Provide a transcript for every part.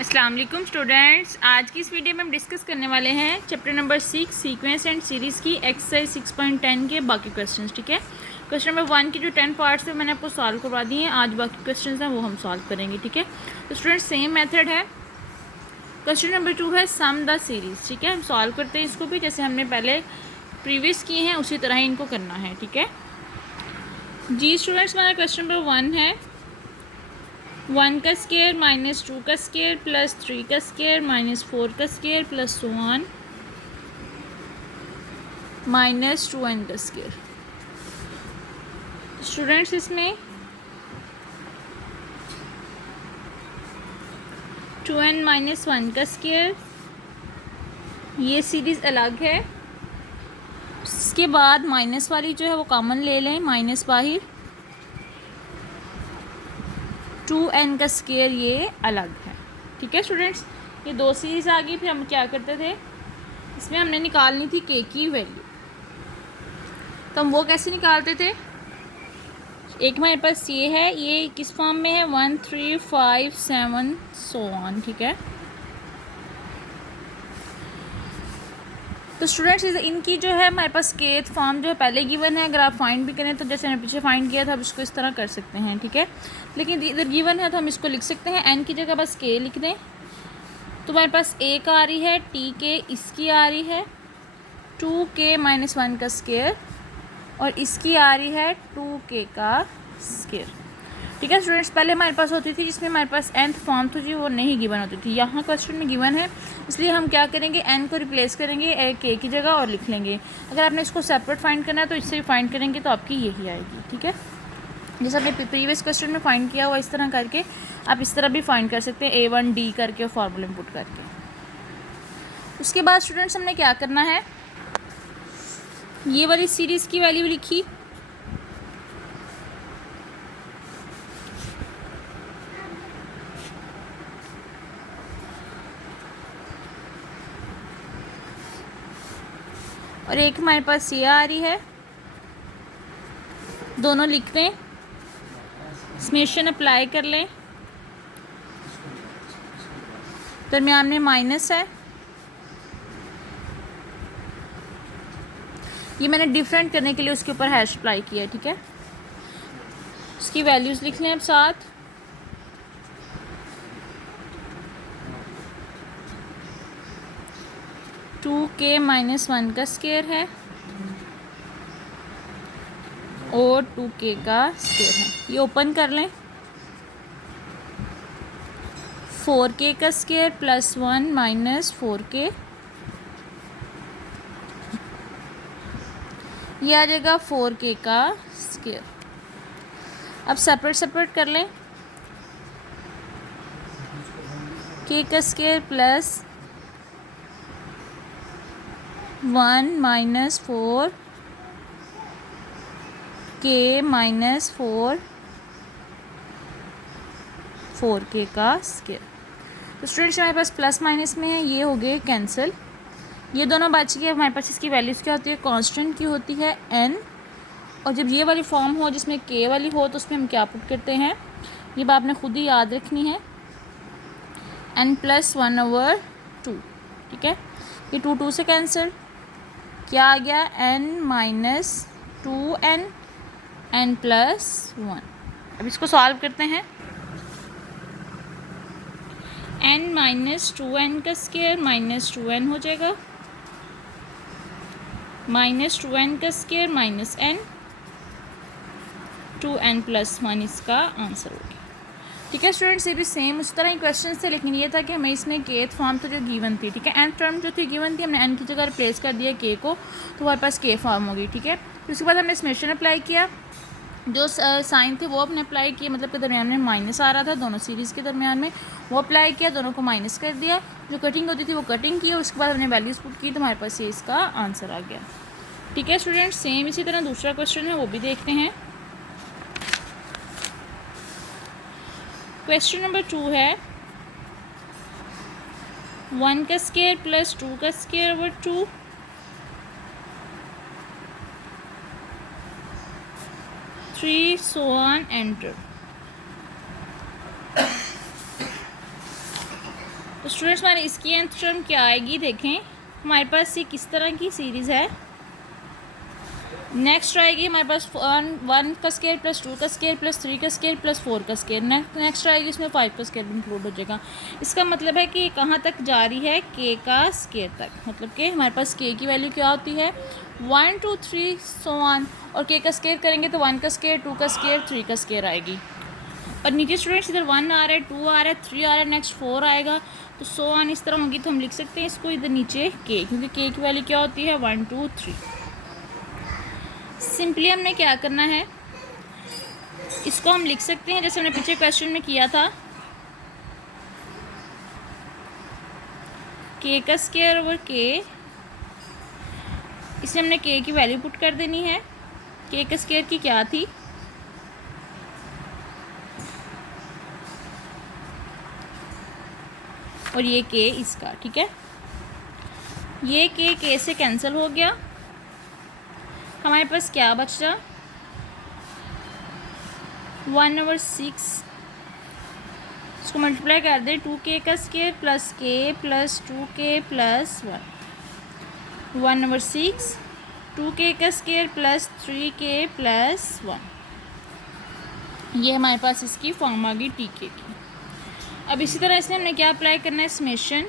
अस्सलाम वालेकुम स्टूडेंट्स, आज की इस वीडियो में हम डिस्कस करने वाले हैं chapter number 6 sequence and series की एक्सरसाइज 6.10 के बाकी क्वेश्चंस। ठीक है, क्वेश्चन नंबर 1 की जो 10 पार्ट्स है मैंने आपको सॉल्व करवा दिए हैं। आज बाकी क्वेश्चंस हैं वो हम सॉल्व करेंगे। ठीक है, तो स्टूडेंट्स सेम मेथड है। क्वेश्चन नंबर 2 है सम द सीरीज़। ठीक है, हम सॉल्व करते हैं इसको भी जैसे हमने पहले प्रीवियस किए हैं उसी तरह ही इनको करना है। ठीक है जी स्टूडेंट्स, हमारा क्वेश्चन नंबर 1 है 1 का स्केयर माइनस 2 का स्केयर प्लस 3 का स्केयर माइनस 4 का square plus so on minus 2n का स्केयर। स्टूडेंट्स इसमें 2n माइनस 1 का स्केयर, ये सीरीज़ अलग है। इसके बाद माइनस वाली जो है वो कॉमन ले लें, माइनस बाहर, 2n का स्केयर ये अलग है। ठीक है स्टूडेंट्स, ये दो सीरीज़ आ गई। फिर हम क्या करते थे, इसमें हमने निकालनी थी k की वैल्यू। तो हम वो कैसे निकालते थे, एक हमारे पास ये है, ये किस फॉर्म में है 1 3 5 7 सो ऑन। ठीक है, तो स्टूडेंट्स इनकी जो है हमारे पास केथ फॉर्म जो है पहले गिवन है। अगर आप फाइंड भी करें तो जैसे मैंने पीछे फाइंड किया था आप इसको इस तरह कर सकते हैं। ठीक है, लेकिन इधर गिवन है तो हम इसको लिख सकते हैं, n की जगह बस k लिख दें। तो हमारे पास एक आ रही है tk, इसकी आ रही है 2k माइनस 1 का स्केयर और इसकी आ रही है 2k का स्केयर। ठीक है स्टूडेंट्स, पहले हमारे पास होती थी जिसमें हमारे पास nth फॉर्म थी वो नहीं गिवन होती थी। यहाँ क्वेश्चन में गिवन है, इसलिए हम क्या करेंगे, n को रिप्लेस करेंगे k की जगह और लिख लेंगे। अगर आपने इसको सेपरेट फाइंड करना है तो इससे भी फाइंड करेंगे तो आपकी यही आएगी। ठीक है, जैसे आपने प्रीवियस क्वेश्चन में फाइंड किया हुआ इस तरह करके आप इस तरह भी फाइंड कर सकते हैं, A1D करके और फार्मूला इनपुट करके। उसके बाद स्टूडेंट्स हमने क्या करना है, ये वाली सीरीज़ की वैल्यू लिखी, और एक हमारे पास ये आ रही है, दोनों लिख लें, समेशन अप्लाई कर लें, दरमियान में माइनस है। ये मैंने डिफरेंट करने के लिए उसके ऊपर हैश अप्लाई किया है। ठीक है, उसकी वैल्यूज़ लिख लें अब साथ। टू के माइनस 1 का स्केयर है और 2k का स्केयर है। ये ओपन कर लें, 4k का स्केयर प्लस 1 माइनस 4k, ये आ जाएगा 4k का स्केयर। अब सेपरेट कर लें, k का square plus 1 minus 4k minus 4k का स्केयर। तो स्टूडेंट्स हमारे पास प्लस माइनस में है, ये हो गए कैंसिल, ये दोनों बच गए। हमारे पास इसकी वैल्यूज़ क्या होती है, कांस्टेंट की होती है n, और जब ये वाली फॉर्म हो जिसमें k वाली हो तो उसमें हम क्या पुट करते हैं, ये बात आपने खुद ही याद रखनी है, n प्लस 1/2। ठीक है, ये 2 से कैंसिल, क्या आ गया n minus 2n n plus 1। अब इसको सॉल्व करते हैं, n माइनस 2n का स्केयर माइनस 2n हो जाएगा, माइनस 2n का square minus n, 2n plus 1 इसका आंसर हो गया। ठीक है स्टूडेंट्स, ये भी सेम उस तरह ही क्वेश्चन थे, लेकिन ये था कि हमें इसमें केथ फॉर्म तो जो गिवन थी। ठीक है, nth टर्म जो थी गिवन थी, हमने n की जगह रिप्लेस कर दिया k को, तो हमारे पास k फॉर्म हो गई। ठीक है, फिर उसके बाद हमने समेशन अप्लाई किया, जो साइन थे वो अपने अप्लाई किए, मतलब के दरमियान में माइनस आ रहा था दोनों सीरीज़ के दरमियान में, वो अप्लाई किया, दोनों को माइनस कर दिया, जो कटिंग होती थी वो कटिंग की, और उसके बाद हमने वैल्यूज़ पुट की तो हमारे पास ये इसका आंसर आ गया। ठीक है स्टूडेंट्स, सेम इसी तरह दूसरा क्वेश्चन है वो भी देखते हैं। क्वेश्चन नंबर 2 है 1 का स्केयर प्लस 2 का square over 2, 3 so on enter। तो स्टूडेंट्स हमारे इसकी nth टर्म क्या आएगी, देखें हमारे पास ये किस तरह की सीरीज़ है। नेक्स्ट आएगी हमारे पास 1 का स्केयर प्लस 2 का स्केयर प्लस 3 का स्केयर प्लस 4 का स्केयर। नेक्स्ट आएगी इसमें 5 का स्केयर इंक्लूड हो जाएगा। इसका मतलब है कि ये कहाँ तक जा रही है, k का स्केयर तक। मतलब कि हमारे पास k की वैल्यू क्या होती है 1 2 3 सो ऑन, और k का स्केयर करेंगे तो 1 का स्केयर 2 का स्केयर 3 का स्केयर आएगी। और नीचे स्टूडेंट्स इधर 1 आ रहा है, 2 आ रहा है, 3 आ रहा है, नेक्स्ट 4 आएगा, तो सो ऑन इस तरह होगी। तो हम लिख सकते हैं इसको इधर नीचे k, क्योंकि k की वैल्यू क्या होती है 1 2 3। सिंपली हमने क्या करना है, इसको हम लिख सकते हैं जैसे हमने पीछे क्वेश्चन में किया था, k का स्केयर ओवर k। इसमें हमने k की वैल्यू पुट कर देनी है। k का स्केयर की क्या थी, और ये k इसका, ठीक है। ये k से कैंसिल हो गया, हमारे पास क्या बचा 1/6। इसको मल्टीप्लाई कर दें 2k का square plus k plus 2k plus 1 1/6 2k का स्केयर प्लस 3k प्लस 1। ये हमारे पास इसकी फॉर्म आ गई tk की। अब इसी तरह इसमें हमने क्या अप्लाई करना है, समेशन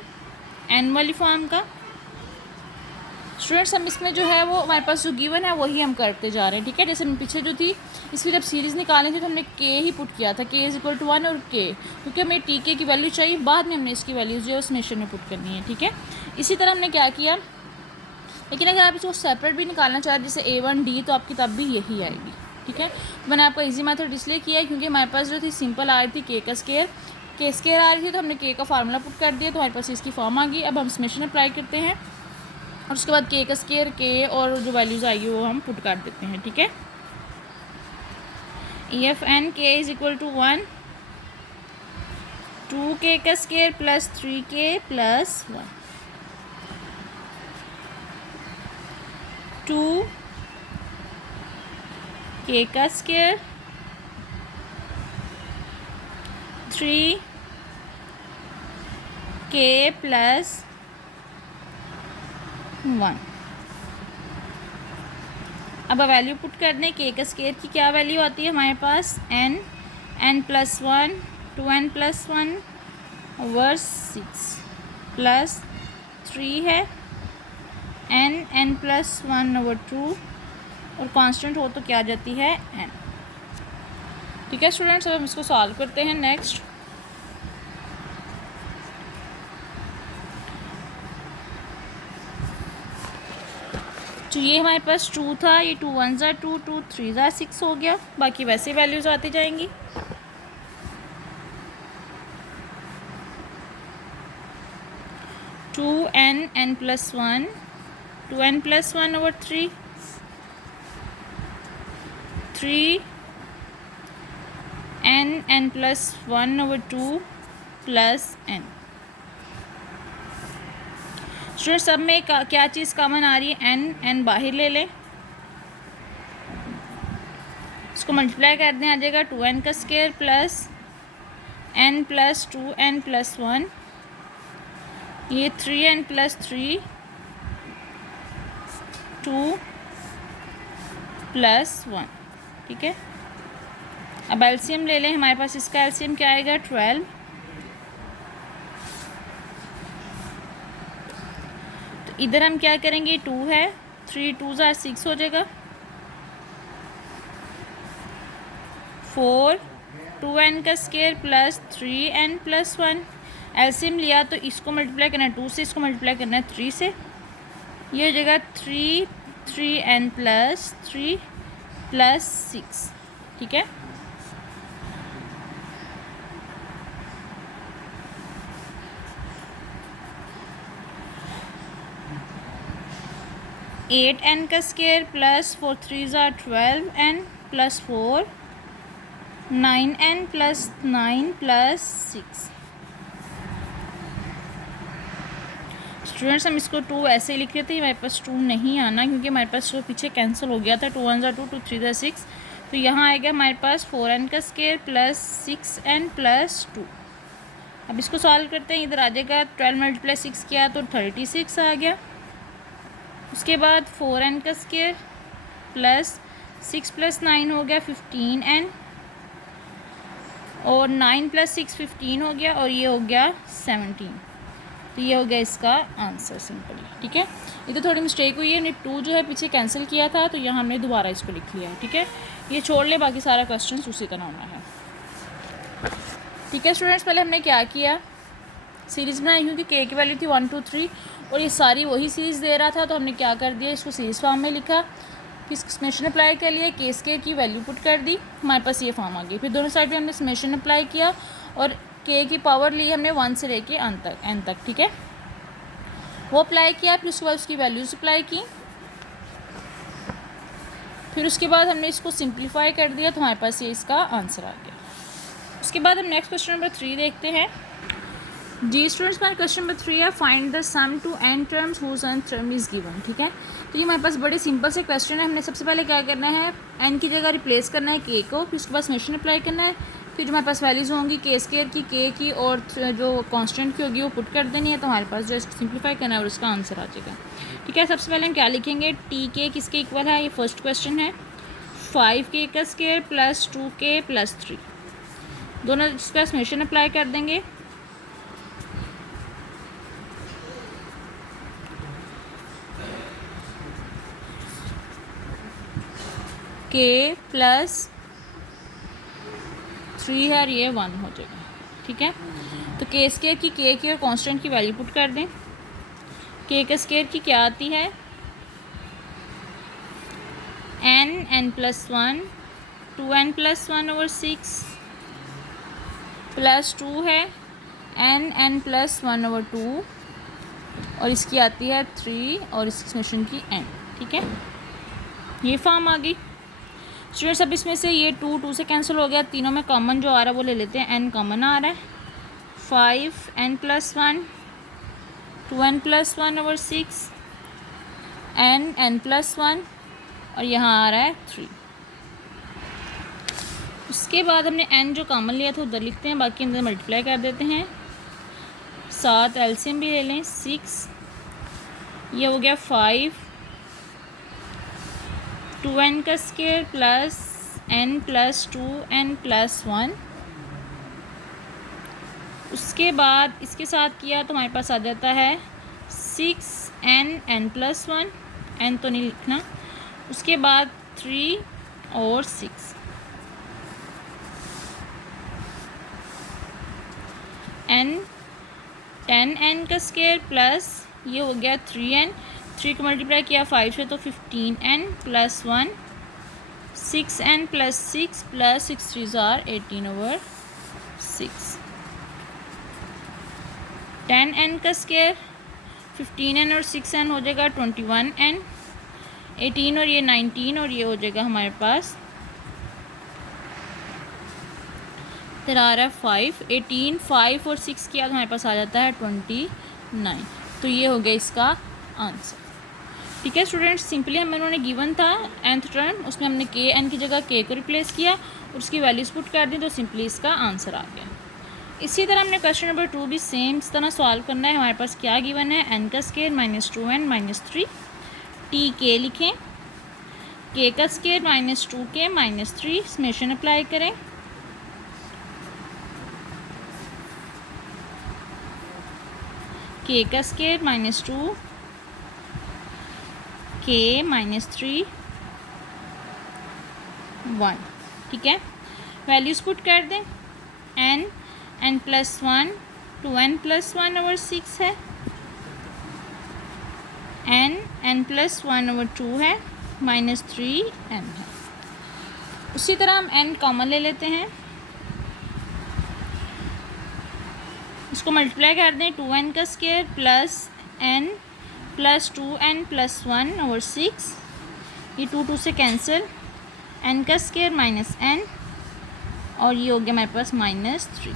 n वाली फॉर्म का। स्टूडेंट्स हम इसमें जो है वो हमारे पास जो गिवन है वही हम करते जा रहे हैं, ठीक है। जैसे पीछे जो थी इसकी जब सीरीज़ निकालनी थी तो हमने k ही पुट किया था, k = 1 और k, क्योंकि हमें tk की वैल्यू चाहिए, बाद में हमने इसकी वैल्यूज़ जो है उस समेशन में पुट करनी है, ठीक है। इसी तरह हमने क्या किया, लेकिन अगर आप इसको सेपरेट भी निकालना चाहें जैसे a1d तो आपकी तब भी यही आएगी, ठीक है। तो मैंने आपका ईजी मेथड इसलिए किया है क्योंकि हमारे पास जो थी सिंपल आ रही थी k का स्केयर, k स्केयर आ रही थी तो हमने k का फार्मूला पुट कर दिया, तो हमारे पास इसकी फॉर्म आ गई। अब हम समेशन अप्लाई करते हैं और उसके बाद k का स्केयर k और जो वैल्यूज़ आएगी वो हम पुट कर देते हैं, ठीक है। EF n k = 1 2k का square plus 3k plus 1 2k का स्केयर 3k प्लस 1। अब वैल्यू पुट कर दें, k का स्केयर की क्या वैल्यू आती है हमारे पास n + 1 2n + 1/6 प्लस 3 है n + 1/2 और कांस्टेंट हो तो क्या आ जाती है n, ठीक है स्टूडेंट्स। अब हम इसको सॉल्व करते हैं। नेक्स्ट तो ये हमारे पास 2 था, ये 2 1 * 2 2 3 * 6 हो गया, बाकी वैसे वैल्यूज़ आती जाएंगी। Two n + 1 2n + 1/3 3 n + 1/2 plus n। Students सब में क्या चीज़ कॉमन आ रही है, n बाहर ले लें, इसको मल्टीप्लाई कर दें, आ जाएगा 2n का स्केयर प्लस n + 2n + 1, ये 3n + 3 2 + 1, ठीक है। अब एलसीएम ले लें, हमारे पास इसका एलसीएम क्या आएगा 12। तो इधर हम क्या करेंगे, 2 है 3 2 * 6 हो जाएगा, 4 2n का स्केयर प्लस 3n + 1। एलसीएम लिया तो इसको मल्टीप्लाई करना है 2 से, इसको मल्टीप्लाई करना है 3 से, ये हो जाएगा 3n + 3 + 6, ठीक है। एट n का square plus 4 3 * 12n + 4 9n + 9 + 6। Students हम इसको 2 ऐसे लिख रहे थे, हमारे पास 2 नहीं आना क्योंकि हमारे पास वो पीछे कैंसिल हो गया था, 2 1 * 2 2 3 * 6, तो यहाँ आएगा हमारे पास 4n का स्केयर प्लस 6n + 2। अब इसको सॉल्व करते हैं। इधर आ जाएगा 12 मल्टीप्लाई 6 किया तो 36 आ गया। उसके बाद 4n का स्क्वायर प्लस 6 + 9 हो गया 15n, और 9 + 6 15 हो गया, और ये हो गया 17। तो ये हो गया इसका आंसर सिंपली। ठीक है, इधर थोड़ी मिस्टेक हुई है, हमने 2 जो है पीछे कैंसिल किया था, तो यहाँ हमने दोबारा इसको लिख लिया है। ठीक है, ये छोड़ ले, बाकी सारा क्वेश्चन उसी तरह होना है। ठीक है स्टूडेंट्स, पहले हमने क्या किया, सीरीज़ बनाई, क्योंकि के की वैल्यू थी 1 2 3 और ये सारी वही सीरीज़ दे रहा था, तो हमने क्या कर दिया, इसको सीरीज़ फॉर्म में लिखा, फिर समेशन अप्लाई कर लिया, के स्क्वायर की वैल्यू पुट कर दी, हमारे पास ये फॉर्म आ गई। फिर दोनों साइड पे हमने समेशन अप्लाई किया और के की पावर ली हमने 1 से लेके n तक। ठीक है, वो अप्लाई किया, फिर उसके बाद उसकी वैल्यूज़ अप्लाई की, फिर उसके बाद हमने इसको सिंप्लीफाई कर दिया, तो हमारे पास ये इसका आंसर आ गया। उसके बाद हम नेक्स्ट क्वेश्चन नंबर 3 देखते हैं। जी स्टूडेंट्स, हमारा क्वेश्चन नंबर 3 है, find the sum to n terms whose nth term is given. ठीक है, तो ये हमारे पास बड़े सिंपल से क्वेश्चन है। हमने सबसे पहले क्या करना है, n की जगह रिप्लेस करना है k को, फिर उसके बाद समेशन अप्लाई करना है, फिर जो हमारे पास वैल्यूज़ होंगी के स्क्वायर की, के की और जो कांस्टेंट की होगी वो पुट कर देनी है, तो हमारे पास जो इसको सिंप्लीफाई करना है और उसका आंसर आ जाएगा। ठीक है, सबसे पहले हम क्या लिखेंगे, टी के किसके इक्वल है, ये फर्स्ट क्वेश्चन है, 5k का स्क्वायर प्लस 2k प्लस 3, दोनों इसका समेशन अप्लाई कर देंगे। k प्लस 3 है, ये 1 हो जाएगा। ठीक है, तो के स्क्वायर की, के की और कांस्टेंट की वैल्यू पुट कर दें। के का स्क्वायर की क्या आती है, n + 1 2n + 1/6 प्लस 2 है n + 1/2, और इसकी आती है 3 और इसकी समेशन की n। ठीक है, ये फॉर्म आ गई। स्टूडेंट्स, अब इसमें से ये 2 से कैंसिल हो गया, तीनों में कॉमन जो आ रहा है वो ले लेते हैं, n कॉमन आ रहा है, 5n + 1 2n + 1/6 n + 1, और यहाँ आ रहा है 3। उसके बाद हमने n जो कॉमन लिया था उधर लिखते हैं, बाकी अंदर मल्टीप्लाई कर देते हैं, 7 एलसीएम भी ले लें 6, ये हो गया 5 2n का स्क्वायर प्लस n + 2n + 1। उसके बाद इसके साथ किया तो हमारे पास आ जाता है 6n n + 1, n तो नहीं लिखना, उसके बाद 3 और 6 n 10n का स्क्वायर प्लस ये हो गया 3n, 3 को मल्टीप्लाई किया 5 से तो 15n + 1 6n + 6 plus 6 3s are 18/6 10n का स्क्वायर 15n और 6n हो जाएगा 21n, 18 और ये 19 और ये हो जाएगा हमारे पास इधर आ रहा है 5, 18 5 और 6 किया तो हमारे पास आ जाता है 29। तो ये हो गया इसका आंसर। ठीक है स्टूडेंट्स, सिंपली हमें उन्होंने गिवन था nth टर्म, उसमें हमने के n की जगह k को रिप्लेस किया और उसकी वैल्यूज पुट कर दी, तो सिंपली इसका आंसर आ गया। इसी तरह हमने क्वेश्चन नंबर 2 भी सेम इस तरह सॉल्व करना है। हमारे पास क्या गिवन है, n का स्क्वायर -2n -3, टी के लिखें, k का स्क्वायर -2k -3, समेशन अप्लाई करें, k का स्क्वायर -2 k -3 1। ठीक है, वैल्यूज़ पुट कर दें, n + 1 2n + 1/6 है, n + 1/2 है, -3n है। उसी तरह हम n कॉमन ले लेते हैं, इसको मल्टीप्लाई कर दें, 2n का स्क्वायर प्लस n + 2n + 1/6, ये 2 से कैंसिल, n का स्क्वायर -n और ये हो गया हमारे पास -3।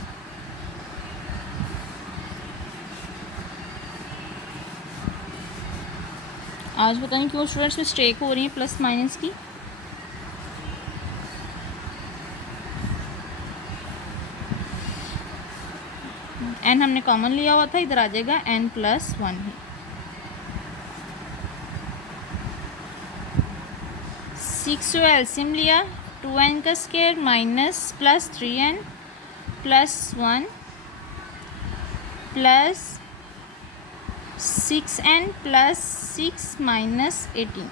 आज पता नहीं क्यों स्टूडेंट्स मिस्टेक हो रही है प्लस माइनस की। एन हमने कॉमन लिया हुआ था, इधर आ जाएगा n+1 ही। 6 जो एलसीएम लिया, 2n का square minus plus 3n plus 1 plus 6n plus 6 minus 18,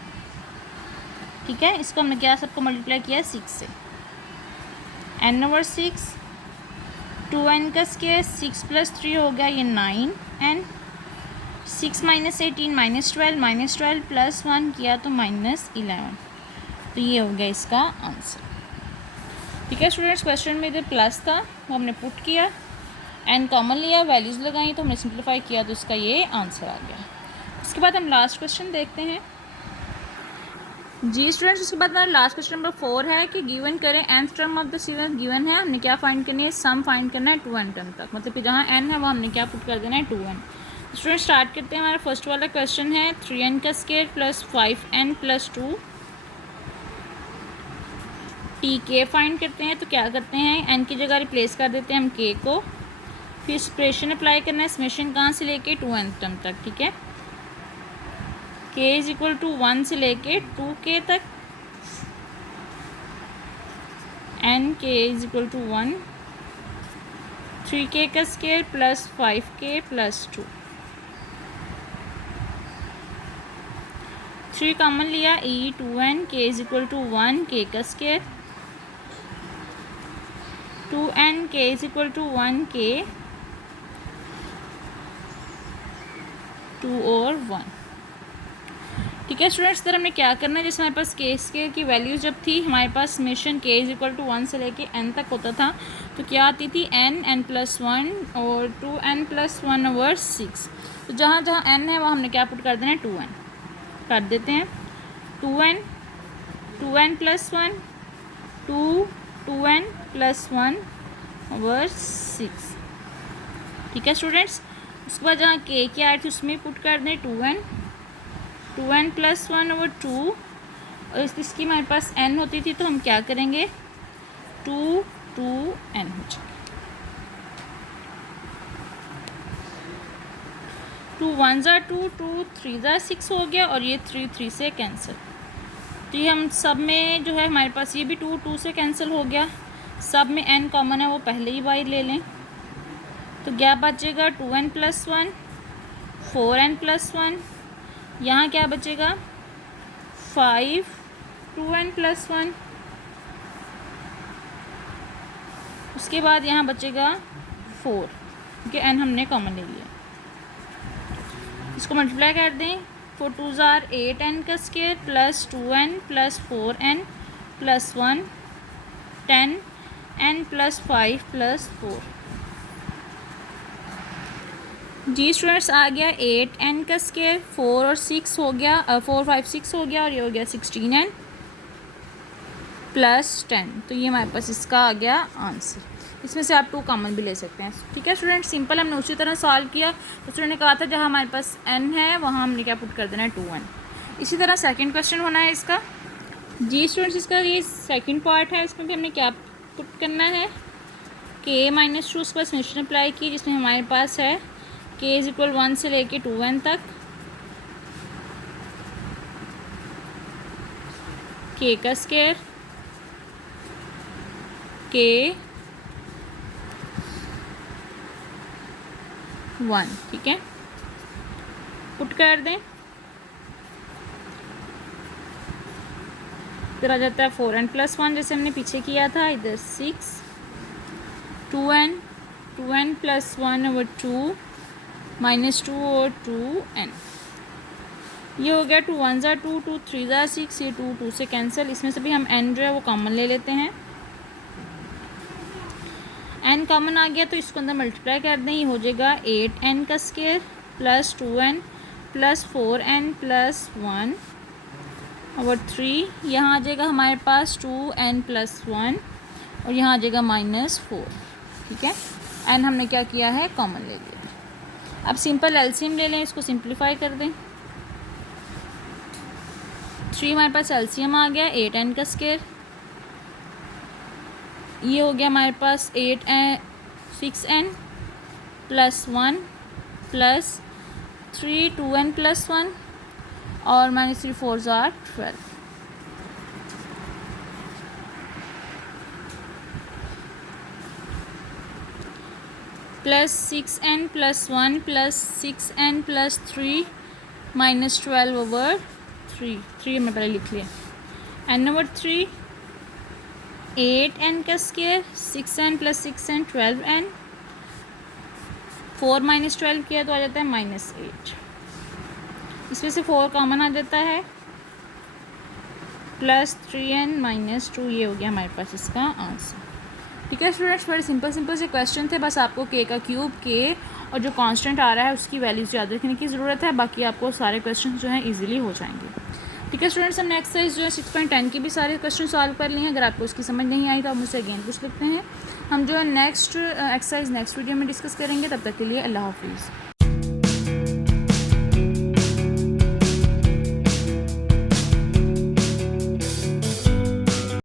ठीक है। इसको हमने क्या सबको मल्टीप्लाई किया 6 से, n/6, 2n का स्क्वायर 6 प्लस 3 हो गया ये 9n, 6 माइनस 18 -12 प्लस 1 किया तो -11, तो ये हो गया इसका आंसर, ठीक है स्टूडेंट्स। क्वेश्चन में इधर प्लस था वो हमने पुट किया, एन कॉमन लिया, वैल्यूज़ लगाई तो हमने सिंप्लीफाई किया तो इसका ये आंसर आ गया। उसके बाद हम लास्ट क्वेश्चन देखते हैं जी स्टूडेंट्स। उसके बाद हमारा लास्ट क्वेश्चन नंबर 4 है कि गिवन करें nth term of the series given है, हमने क्या फाइंड करनी है, सम फाइंड करना है 2n टर्म तक, मतलब कि जहाँ n है वो हमने क्या पुट कर देना है 2n। स्टूडेंट स्टार्ट करते हैं, हमारा फर्स्ट वाला क्वेश्चन है 3n का square plus 5n plus 2 T के फाइंड करते हैं। तो क्या करते हैं, n की जगह रिप्लेस कर देते हैं हम k को, फिर सप्रेशन अप्लाई करना है, समेशन कहाँ से लेके 2n टर्म तक, ठीक है। k = 1 से लेके 2k तक, n k = 1, 3k का square plus 5k plus 2, 3 common लिया, e 2n, k = 1, k का स्क्वायर 2n, k = 1k, 2 और 1, ठीक है स्टूडेंट्स। इधर हमने क्या करना है, जैसे हमारे पास के स्क्वायर की वैल्यू जब थी हमारे पास समेशन k = 1 से लेके n तक होता था, तो क्या आती थी n+1 और 2n + 1/6, तो जहाँ जहाँ n है वहाँ हमने क्या पुट कर देना है 2n कर देते हैं, 2n, 2n + 1, 2n + 1/6, ठीक है स्टूडेंट्स। उसके बाद जहाँ k की आ रही थी उसमें पुट कर दें 2n, 2n + 1/2, और इसकी हमारे पास n होती थी तो हम क्या करेंगे 2n हो जाएगा, 2 1 ज़ा 2, 2 3 ज़ा 6 हो गया, और ये 3 3 से कैंसिल, तो ये हम सब में जो है हमारे पास ये भी 2 2 से कैंसिल हो गया, सब में n कॉमन है वो पहले ही बाहर ले लें, तो क्या बचेगा 2n + 1, 4n + 1, यहाँ क्या बचेगा 5, 2n + 1, उसके बाद यहाँ बचेगा 4, क्योंकि n हमने कॉमन ले लिया, इसको मल्टीप्लाई कर दें, 4 2 ज़ा 8n का square plus 2n plus 4n plus 1 10n plus 5 plus 4, जी स्टूडेंट्स आ गया 8n का स्क्वायर, 4 और 6 हो गया, 4 5 6 हो गया, और ये हो गया 16n प्लस 10, तो ये हमारे पास इसका आ गया आंसर। इसमें से आप 2 कॉमन भी ले सकते हैं, ठीक है स्टूडेंट। सिंपल हमने उसी तरह सॉल्व किया, तो स्टूडेंट ने कहा था जहाँ हमारे पास n है वहाँ हमने क्या पुट कर देना है 2n। इसी तरह सेकंड क्वेश्चन होना है इसका, जी स्टूडेंट्स इसका ये सेकंड पार्ट है, इसमें भी हमने क्या पुट करना है k - 2, उसके बाद समेशन अप्लाई की, जिसमें हमारे पास है k = 1 से लेके 2n तक, k का स्क्वायर, k 1, ठीक है, पुट कर दें, इधर आ जाता है 4n + 1 जैसे हमने पीछे किया था, इधर 6, 2n, 2n + 1/2 -2 और 2n, ये हो गया 2 1 ज़ा 2, 2 3 ज़ा 6, ये 2 2 से कैंसिल, इसमें से भी हम n जो है वो कॉमन ले लेते हैं, n कॉमन आ गया तो इसको अंदर मल्टीप्लाई कर दें, ये हो जाएगा 8n का square plus 2n plus 4n plus 1/3, यहाँ आ जाएगा हमारे पास 2n + 1, और यहाँ आ जाएगा -4, ठीक है। n हमने क्या किया है कॉमन ले लिया, अब सिंपल एलसीएम ले लें, इसको सिंप्लीफाई कर दें, 3 हमारे पास एलसीएम आ गया, 8n का स्क्वायर, ये हो गया हमारे पास 6n plus 1 plus 3 2n plus 1 और माइनस 3 4 ज़ार 12 plus 6n plus 1 plus 6n plus 3 minus 12 over 3 हमने पहले लिख लिया। n ओवर 3 8n का square 6n plus 6n 12n 4 minus 12 किया तो आ जाता है -8। इसमें से 4 कॉमन आ जाता है प्लस 3n माइनस 2। ये हो गया हमारे पास इसका आंसर। ठीक है स्टूडेंट्स, बड़े सिंपल से क्वेश्चन थे। बस आपको k का क्यूब k और जो कांस्टेंट आ रहा है उसकी वैल्यूज़ याद रखने की ज़रूरत है। बाकी आपको सारे क्वेश्चन जो हैं इजीली हो जाएंगे। ठीक है स्टूडेंट्स, हमने एक्सरसाइज जो है 6.10 के भी सारे क्वेश्चन सॉल्व कर लिए हैं। अगर आपको उसकी समझ नहीं आई तो आप मुझसे अगेन पूछ सकते हैं। हम जो है नेक्स्ट एक्सरसाइज नेक्स्ट वीडियो में डिस्कस करेंगे। तब तक के लिए अल्लाह हाफिज़।